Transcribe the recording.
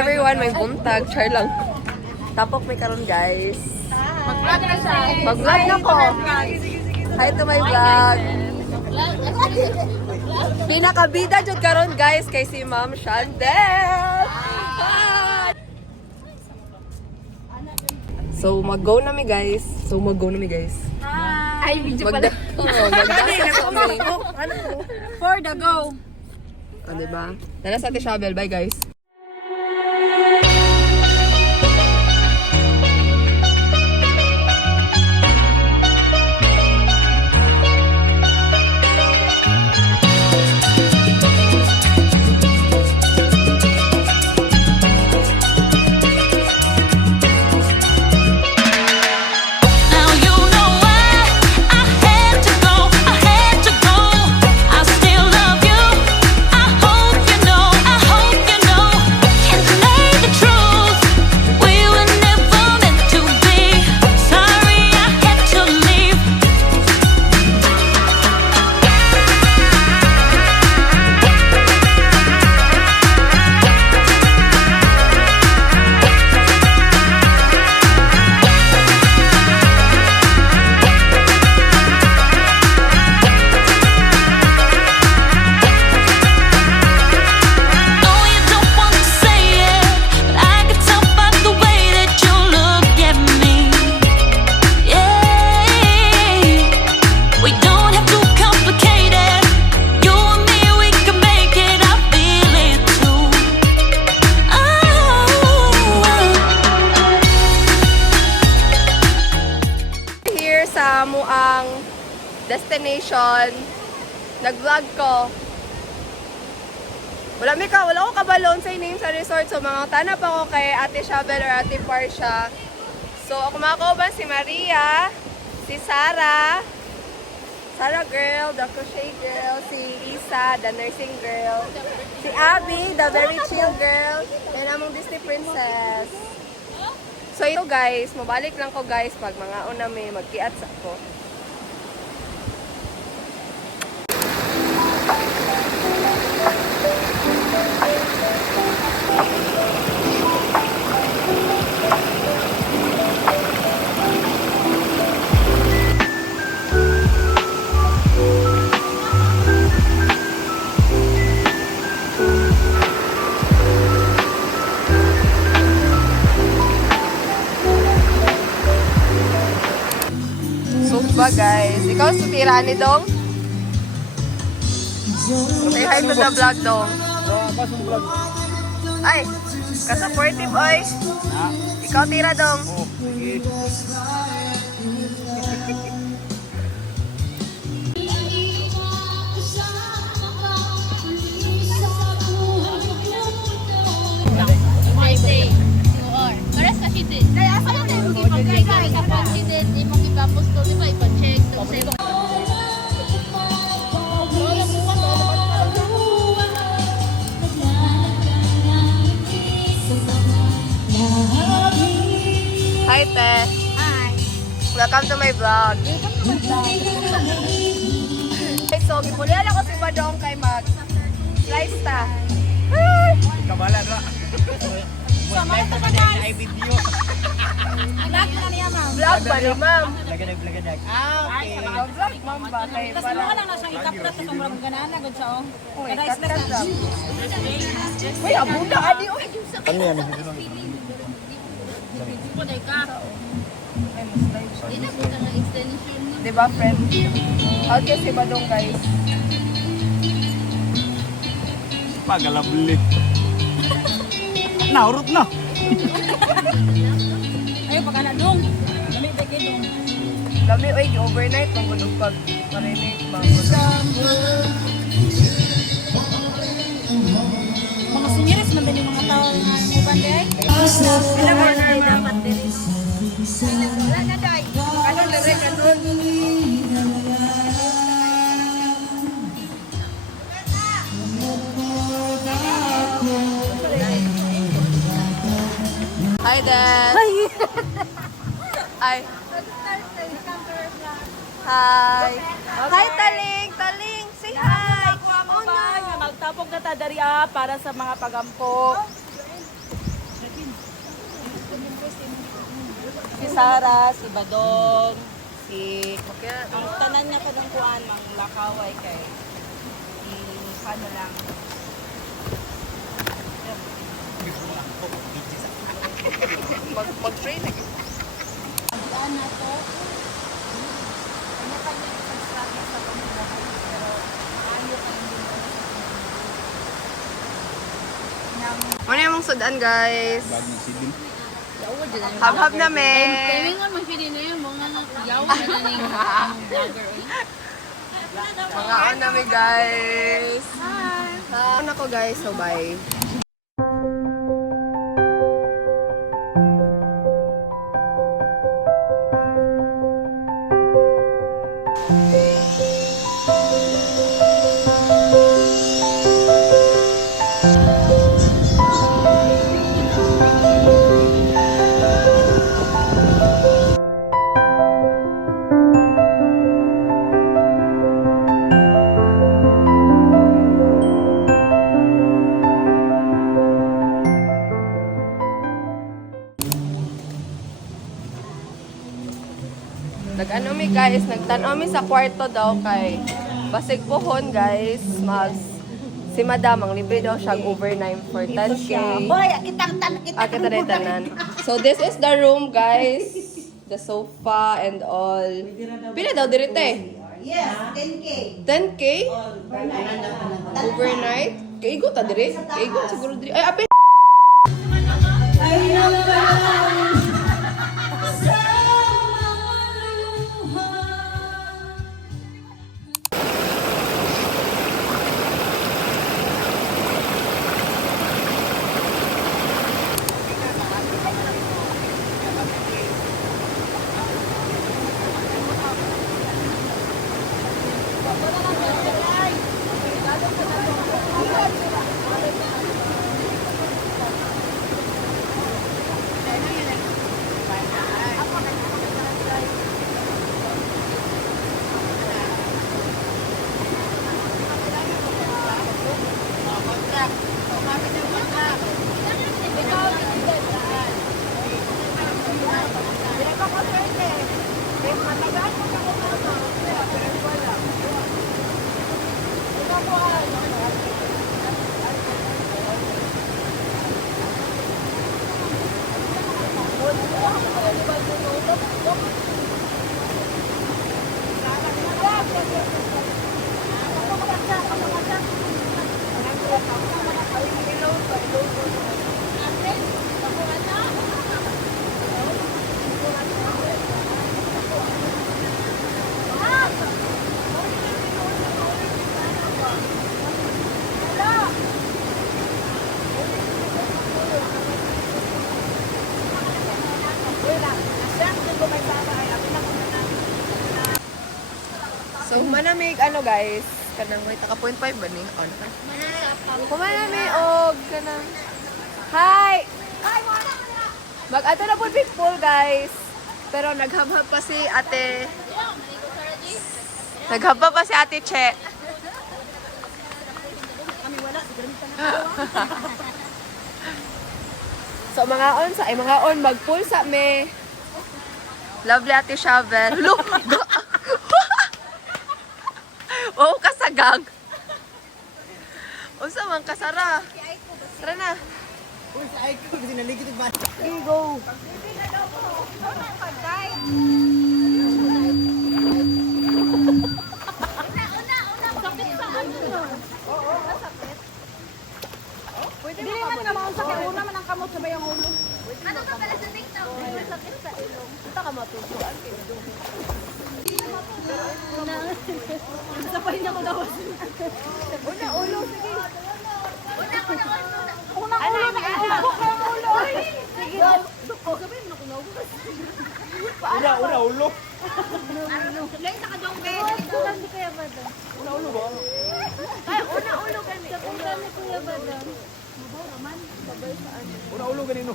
everyone, may buntag. Char lang. Tapok may karon guys. Mag-vlog na siya. Mag-vlog na ko. Hi to my vlog. Pinakabida jud karon guys kay si Ma'am Shandel. Hi! So mag-go na mi guys. Ay, video pala. For the go. Ah, diba? Tara sa Ate Shabel. Bye guys. Sa muang destination, nag-vlog ko. Wala ko kabalon sa name sa resort. So mga tanap ako kay Ate Shabel or Ate Parsha. So ako makauban si Maria, si Sarah girl, the crochet girl, si Isa, the nursing girl, si Abby, the very chill girl, and among Disney princess. So ito guys, mabalik lang ko guys pag mga una may magkiats ako. Guys, ikaw sutira ni Dong? Say hi to the vlog, Dong. Ay, ka-supportive, oy. Ikaw tira, Dong. Hi, Te. Hi. Welcome to my vlog. So, gipulihan ako si Badong kay mag-slice ta. Kabalan ra. Sama ito ka guys. Ay video. Vlog na niya, ma'am. Vlog ba ni ma'am? Lagadag. Ay, Vlog, ma'am ba? Kay tapos para... mo lang na siyang ikaplat sa kumurang ganaan na gud sa oh. Uy, Kada isla kat-kat sa. lang. Uy, abuda, adi, uy. Ano yan? Puday ka. Ay, mas live siya. Ina po na extension. Diba, friend? Out kasi si Badong, guys. Pagalabli. Naurot na. Ay pag ana dong. Dami dagi dong. Dami, uy, overnight, mangulog pag marinate, Mga seniors man din yung mga tao nga mo bande ay. Sila mo na dapat din. Wala na dai. Kanon dire kanon. Hi, Dad. Hi. Hi. Hi, Taling. Taling, say hi. Oh, no. Magtapog na ta dariya para sa mga pagampo. Sara, si Badong, si... Okay. Ang tanan niya kadang kuan, mang lakaway kay... Paano lang? Mag-train na. Pagdaan na to, kanya-kanya yung pag-struggle sa pamilya, pero ayaw kayo din sa pamilya. Ano yung sudan, guys? Bag ng sidin. Hab-hab na, me. Timingon, mag-pili na yun, mga yawa na na yung vlogger. Mga on na, me, guys. Hi. Ano ako, guys? So, bye. Nag-ano mi guys, nagtanaw mi sa kwarto daw kay basig pohon guys, si madam ang libre daw siya overnight for 10K. Boy, kitang Kita na tanan. So this is the room guys, the sofa and all. Pila daw dirite? Yes, 10K. 10K? Overnight? Kaigo ta dire? Kaigo siguro dire. Ay, ape! So, manamig, ano guys, kanang wait, taka 0.5 ba ni? On ka? Kumanamig, og, kanang, hi! Mag-ato na po big pool guys. Pero naghambab pa si ate, naghambab pa si ate Che. So, mga on, mag-pool sa me. Lovely ate Shovel. Look! Oh, kasagang. Unsa man kasara? Tara na. Uy, sa Aiko, kasi naligid ba? Go. Pwede mo man ka maunsa kay una man ang kamot sa bayang ulo. Ano ka pala sa TikTok? Sakit sa ilong. Ito ka matutuan kay Sa pa niya ko gawas. Una ulo sige. Una ulo na ulo ka ulo. Sige. Duko gabi mo ko naubo. Una, ulo. Lay sa kadong be. Kulang di kaya ba daw? Una, ulo ba? Ay, una ulo kami. Kulang ni kuya ba daw? Una, ulo ganino.